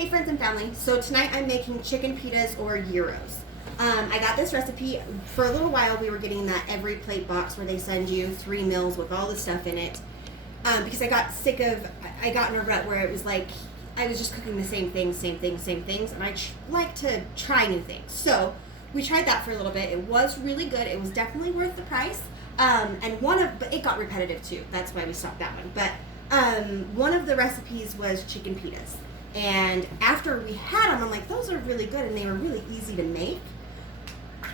Hey friends and family, so tonight I'm making chicken pitas or gyros. I got this recipe, for a little while we were getting that every plate box where they send you 3 meals with all the stuff in it. Because I got sick of, I got in a rut where it was like, I was just cooking the same things, and I like to try new things. So we tried that for a little bit. It was really good. It was definitely worth the price. But it got repetitive too. That's why we stopped that one. But one of the recipes was chicken pitas. And after we had them, I'm like, those are really good, and they were really easy to make.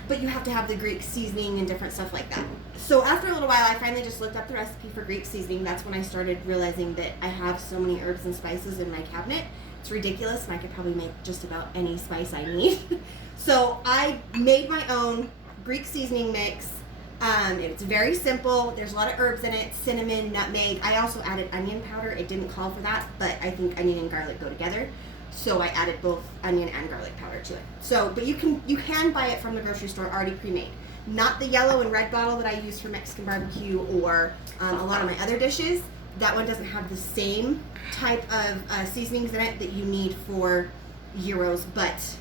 But you have to have the Greek seasoning and different stuff like that. So after a little while, I finally just looked up the recipe for Greek seasoning. That's when I started realizing that I have so many herbs and spices in my cabinet. It's ridiculous, and I could probably make just about any spice I need. So I made my own Greek seasoning mix. It's very simple. There's a lot of herbs in it, cinnamon, nutmeg. I also added onion powder. It didn't call for that, but I think onion and garlic go together. So I added both onion and garlic powder to it. So, but you can buy it from the grocery store already pre-made. Not the yellow and red bottle that I use for Mexican barbecue or a lot of my other dishes. That one doesn't have the same type of seasonings in it that you need for gyros, but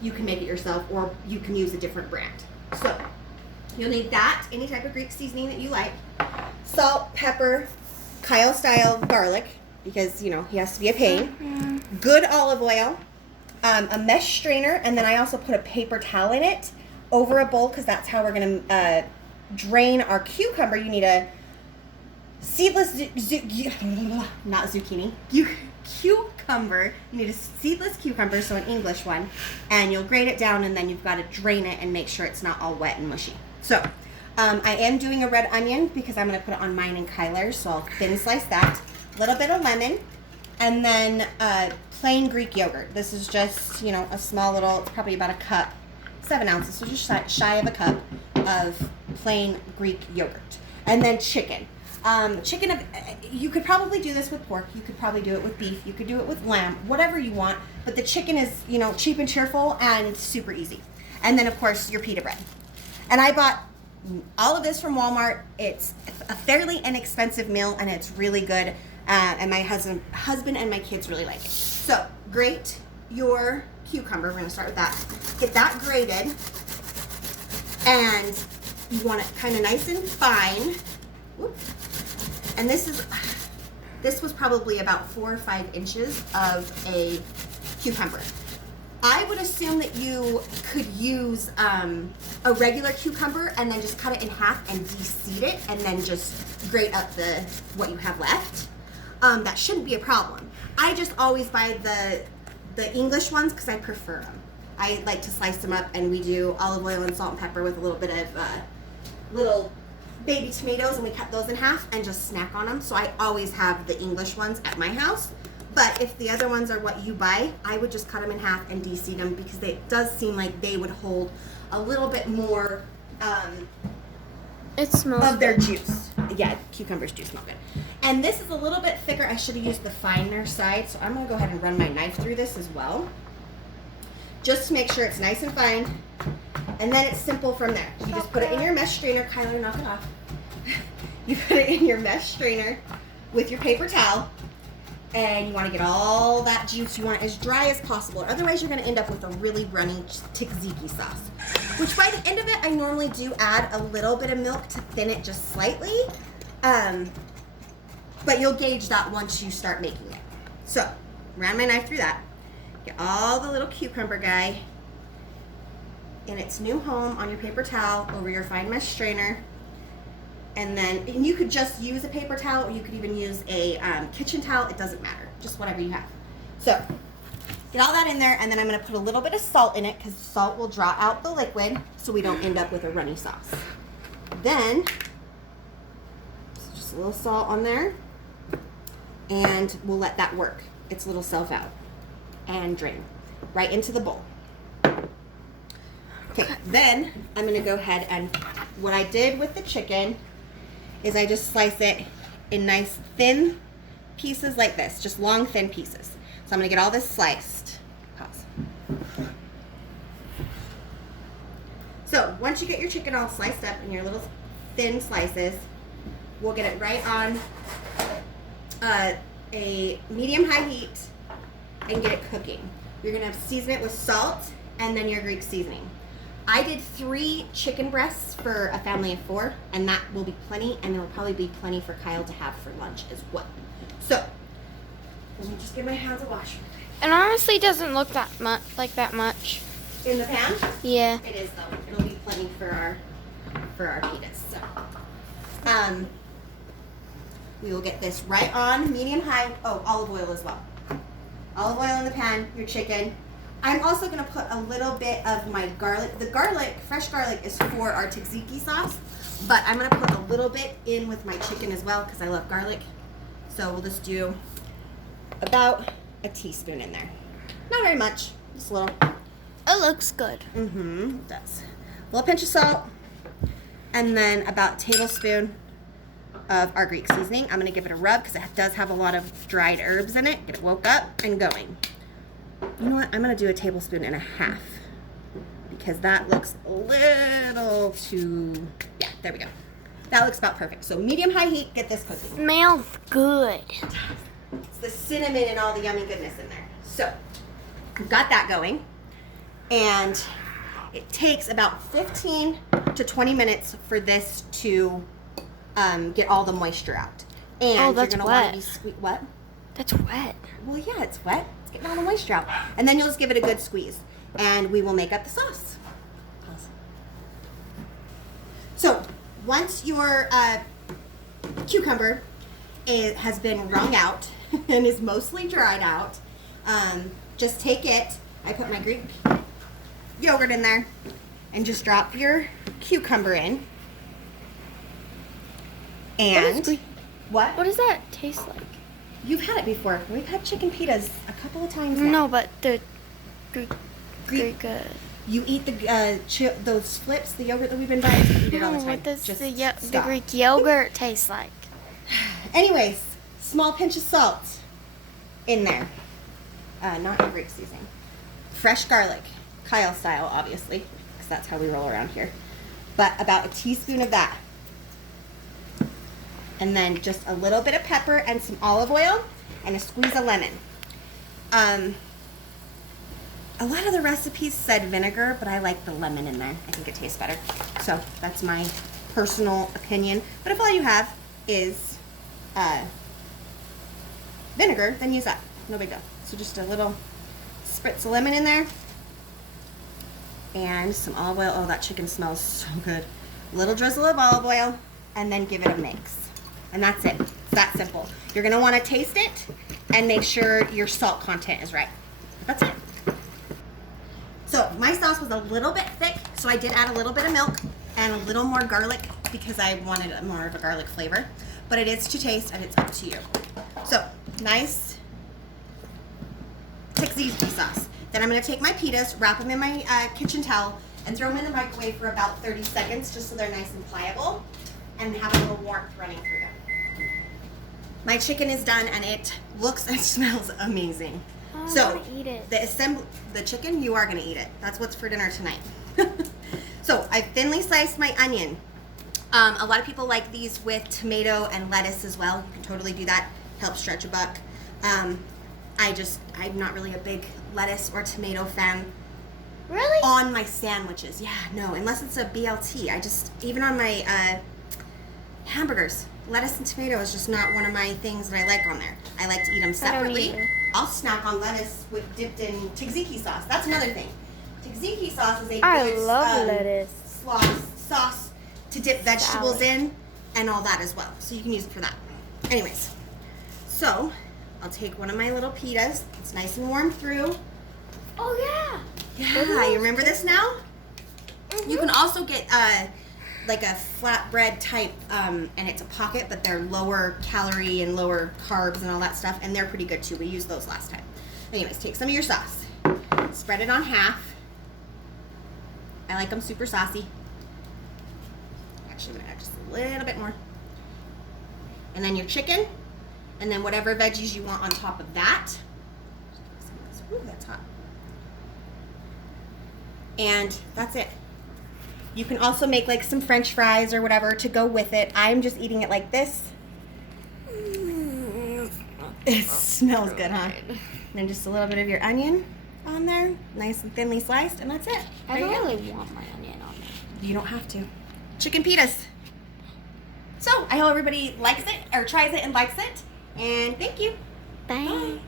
you can make it yourself, or you can use a different brand. So you'll need that, any type of Greek seasoning that you like, salt, pepper, Kyle style garlic, because, you know, he has to be a pain, good olive oil, a mesh strainer, and then I also put a paper towel in it over a bowl, because that's how we're going to drain our cucumber. You need a seedless, not zucchini, cucumber. You need a seedless cucumber, so an English one, and you'll grate it down, and then you've got to drain it and make sure it's not all wet and mushy. So I am doing a red onion because I'm going to put it on mine and Kyler's, so I'll thin slice that. A little bit of lemon, and then plain Greek yogurt. This is just, you know, a small little, it's probably about a cup, 7 ounces, so just shy of a cup of plain Greek yogurt. And then chicken. You could probably do this with pork, you could probably do it with beef, you could do it with lamb, whatever you want, but the chicken is, you know, cheap and cheerful and super easy. And then, of course, your pita bread. And I bought all of this from Walmart. It's a fairly inexpensive meal, and it's really good. And my husband and my kids really like it. So, grate your cucumber. We're going to start with that. Get that grated. And you want it kind of nice and fine. Whoop. And this was probably about 4 or 5 inches of a cucumber. I would assume that you could use a regular cucumber and then just cut it in half and de-seed it, and then just grate up what you have left. That shouldn't be a problem. I just always buy the English ones because I prefer them. I like to slice them up, and we do olive oil and salt and pepper with a little bit of little baby tomatoes, and we cut those in half and just snack on them. So I always have the English ones at my house. But if the other ones are what you buy, I would just cut them in half and de-seed them, because it does seem like they would hold a little bit more it smells of their juice. Yeah, cucumbers do smell good. And this is a little bit thicker. I should have used the finer side, so I'm going to go ahead and run my knife through this as well, just to make sure it's nice and fine. And then it's simple from there. You just put it in your mesh strainer. Kyler, knock it off. You put it in your mesh strainer with your paper towel. And you want to get all that juice. You want it as dry as possible. Otherwise, you're going to end up with a really runny tzatziki sauce. Which by the end of it, I normally do add a little bit of milk to thin it just slightly. But you'll gauge that once you start making it. So, ran my knife through that. Get all the little cucumber guy in its new home on your paper towel over your fine mesh strainer. And you could just use a paper towel, or you could even use a kitchen towel. It doesn't matter, just whatever you have. So get all that in there, and then I'm going to put a little bit of salt in it, because salt will draw out the liquid so we don't end up with a runny sauce. Then just a little salt on there, and we'll let that work its little self out and drain right into the bowl. Okay, then I'm going to go ahead, and what I did with the chicken is I just slice it in nice thin pieces like this, just long thin pieces. So I'm going to get all this sliced. Pause. So once you get your chicken all sliced up in your little thin slices, we'll get it right on a medium-high heat, and get it cooking. You're gonna season it with salt and then your Greek seasoning. I did 3 chicken breasts for a family of 4, and that will be plenty, and there will probably be plenty for Kyle to have for lunch as well. So, let me just give my hands a wash. It honestly doesn't look that much In the pan? Yeah. It is though. It'll be plenty for our pitas. So, we will get this right on medium-high. Oh, olive oil as well. Olive oil in the pan, your chicken. I'm also going to put a little bit of my garlic. The garlic, fresh garlic, is for our tzatziki sauce, but I'm going to put a little bit in with my chicken as well because I love garlic. So we'll just do about a teaspoon in there. Not very much, just a little. It looks good. It does. A little pinch of salt, and then about a tablespoon of our Greek seasoning. I'm going to give it a rub because it does have a lot of dried herbs in it. Get it woke up and going. You know what? I'm going to do a tablespoon and a half because that looks a little too, yeah, there we go. That looks about perfect. So medium-high heat, get this cooking. Smells good. It's the cinnamon and all the yummy goodness in there. So, we've got that going. And it takes about 15 to 20 minutes for this to get all the moisture out. And that's you're going to want wet. to be what? That's wet. Well, yeah, it's wet. It's getting all the moisture out. And then you'll just give it a good squeeze. And we will make up the sauce. So, once your cucumber has been wrung out and is mostly dried out, just take it. I put my Greek yogurt in there and just drop your cucumber in. And what? What does that taste like? You've had it before. We've had chicken pitas a couple of times now. No, but the Greek. You eat those flips, the yogurt that we've been buying. You eat it all the time. What does Just the stop. Greek yogurt taste like? Anyways, small pinch of salt in there. Not your Greek seasoning. Fresh garlic, Kyle style, obviously, because that's how we roll around here. But about a teaspoon of that. And then just a little bit of pepper and some olive oil and a squeeze of lemon. A lot of the recipes said vinegar, but I like the lemon in there. I think it tastes better. So that's my personal opinion. But if all you have is vinegar, then use that. No big deal. So just a little spritz of lemon in there. And some olive oil. Oh, that chicken smells so good. A little drizzle of olive oil, and then give it a mix. And that's it. It's that simple. You're going to want to taste it and make sure your salt content is right. That's it. So my sauce was a little bit thick, so I did add a little bit of milk and a little more garlic because I wanted more of a garlic flavor. But it is to taste, and it's up to you. So, nice tzatziki sauce. Then I'm going to take my pitas, wrap them in my kitchen towel, and throw them in the microwave for about 30 seconds just so they're nice and pliable and have a little warmth running through them. My chicken is done, and it looks and smells amazing. I want to eat it. The chicken, you are going to eat it. That's what's for dinner tonight. So I thinly sliced my onion. A lot of people like these with tomato and lettuce as well. You can totally do that. Help stretch a buck. I'm not really a big lettuce or tomato fan. Really? On my sandwiches. Yeah, no, unless it's a BLT. Even on my hamburgers, lettuce and tomato is just not one of my things that I like on there. I like to eat them separately. I'll snack on lettuce dipped in tzatziki sauce. That's another thing. Tzatziki sauce is a I good love lettuce. sauce to dip vegetables in and all that as well. So you can use it for that. Anyways, so I'll take one of my little pitas. It's nice and warm through. Oh, yeah. Yeah, you remember this now? Mm-hmm. You can also get like a flatbread type, and it's a pocket, but they're lower calorie and lower carbs and all that stuff, and they're pretty good too. We used those last time. Anyways, take some of your sauce, spread it on half. I like them super saucy. Actually, I'm gonna add just a little bit more. And then your chicken, and then whatever veggies you want on top of that. Ooh, that's hot. And that's it. You can also make like some French fries or whatever to go with it. I'm just eating it like this. It smells good, huh? Then just a little bit of your onion on there, nice and thinly sliced, and that's it. I There don't you go. really want my onion on there. You don't have to. Chicken pitas. So I hope everybody likes it or tries it and likes it. And thank you. Bye. Bye.